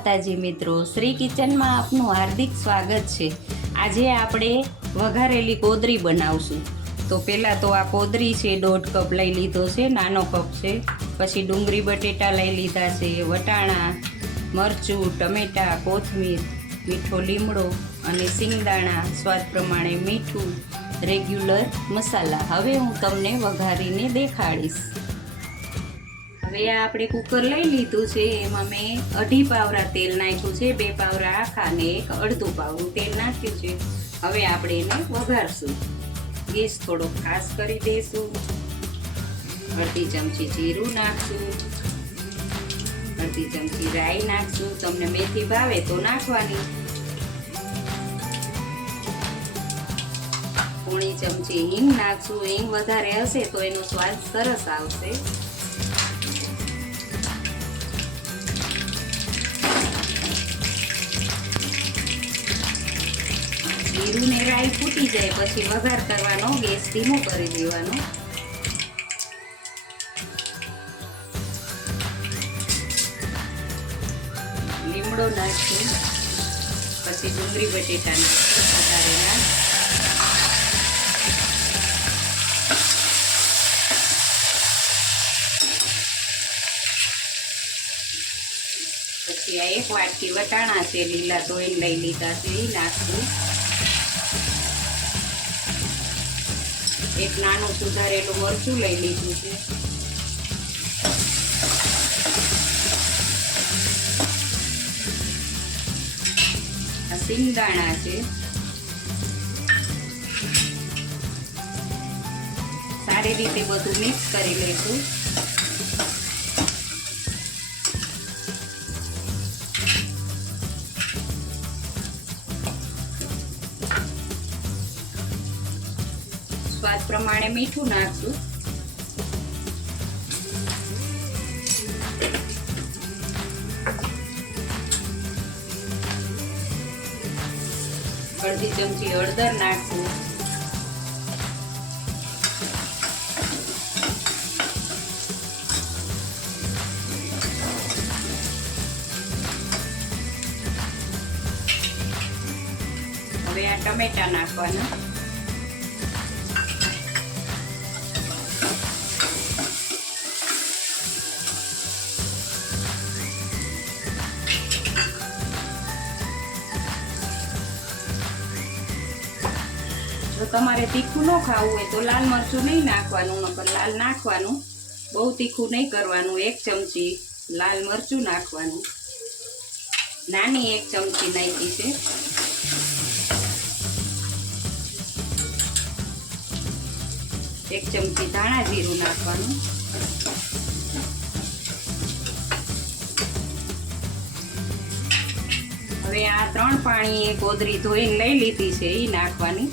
માતાજી મિત્રો, શ્રી કિચનમાં આપનું હાર્દિક સ્વાગત છે। આજે આપણે વઘારેલી કોદરી બનાવશું। તો પહેલાં તો આ કોદરી છે 1.5 કપ લઈ લીધો છે, નાનો કપ છે। પછી ડુંગળી બટેટા લઈ લીધા છે, વટાણા, મરચું, ટમેટાં, કોથમીર, મીઠો લીમડો અને સિંગદાણા, સ્વાદ પ્રમાણે મીઠું, રેગ્યુલર મસાલા। હવે હું તમને વઘારીને દેખાડીશ। હવે આ આપણે કુકર લઈ લીધું છે, એમાં મેં 2.5 પાવરા તેલ નાખ્યું છે, 2 પાવરા આખા અને 1 અડધું પાવરું તેલ નાખ્યું છે। હવે આપણે એને વઘારશું। ગેસ થોડો ખાસ કરી દઈશું। અડધી ચમચી જીરું નાખશું, અડધી ચમચી રાઈ નાખશું। તમને મેથી ભાવે તો નાખવાની। પોણી ચમચી હિંગ નાખશું। હિંગ વધારે હશે તો એનો સ્વાદ સરસ આવશે। જીરું ને રાઈ ફૂટી જાય પછી વઘાર કરવાનો, ગેસ ધીમો કરી દેવાનો। લીમડો નાખશું, પછી ડુંગળી બટેટા નાખશું વઘારેલા। પછી આ 1 વાટકી વટાણા છે લીલા ધોઈને લઈ લીધા છે એ નાખશું। એક નાનું સુધારેલું મરચું લઈ લીધું છે। આ સિંગદાણા છે। સારી રીતે બધું મિક્સ કરી લઈશું। સ્વાદ પ્રમાણે મીઠું નાખશું। અડધી ચમચી હળદર નાખશું। હવે આ ટમેટા નાખવાના। જો તમારે તીખું ન ખાવું હોય તો લાલ મરચું નહીં નાખવાનું, નકર લાલ નાખવાનું। બહુ તીખું નહીં કરવાનું। 1 ચમચી લાલ મરચું નાખવાનું, નાની 1 ચમચી નાખી છે। એક ચમચી ધાણા જીરું નાખવાનું। હવે આ 3 પાણીએ કોદરી ધોઈને લઈ લીધી છે એ નાખવાની।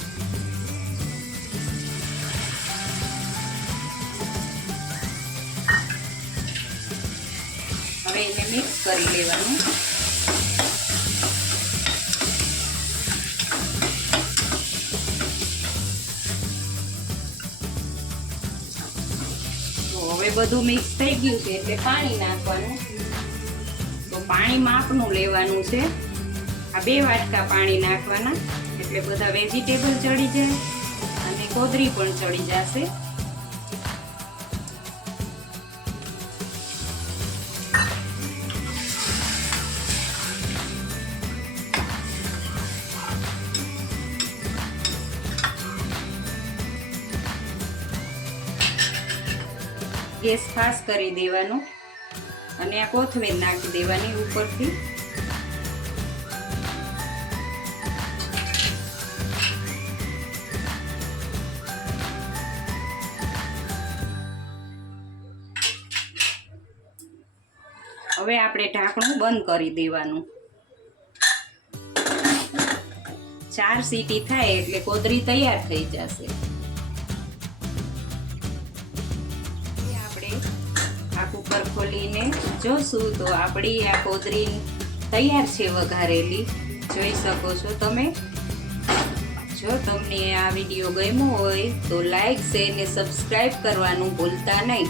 હવે એને મિક્સ કરી લેવાનું। તો હવે બધું મિક્સ થઈ ગયું છે એટલે પાણી નાખવાનું। તો પાણી માપનું લેવાનું છે। આ 2 વાટકા પાણી નાખવાના, એટલે બધા વેજીટેબલ ચડી જાય અને કોદરી પણ ચડી જશે। ગેસ ફાસ્ટ કરી દેવાનો અને આ કોથમીર નાખી દેવાની ઉપરથી। હવે આપણે ઢાંકણું બંધ કરી દેવાનું। 4 સીટી થાય એટલે કોદરી તૈયાર થઈ જશે। આ કુકર ખોલીને જોશું તો આપણી આ કોદરી તૈયાર છે વઘારેલી, જોઈ શકો છો તમે। જો તમને આ વિડીયો ગમ્યો હોય તો લાઈક, શેર ને સબસ્ક્રાઈબ કરવાનું ભૂલતા નહીં।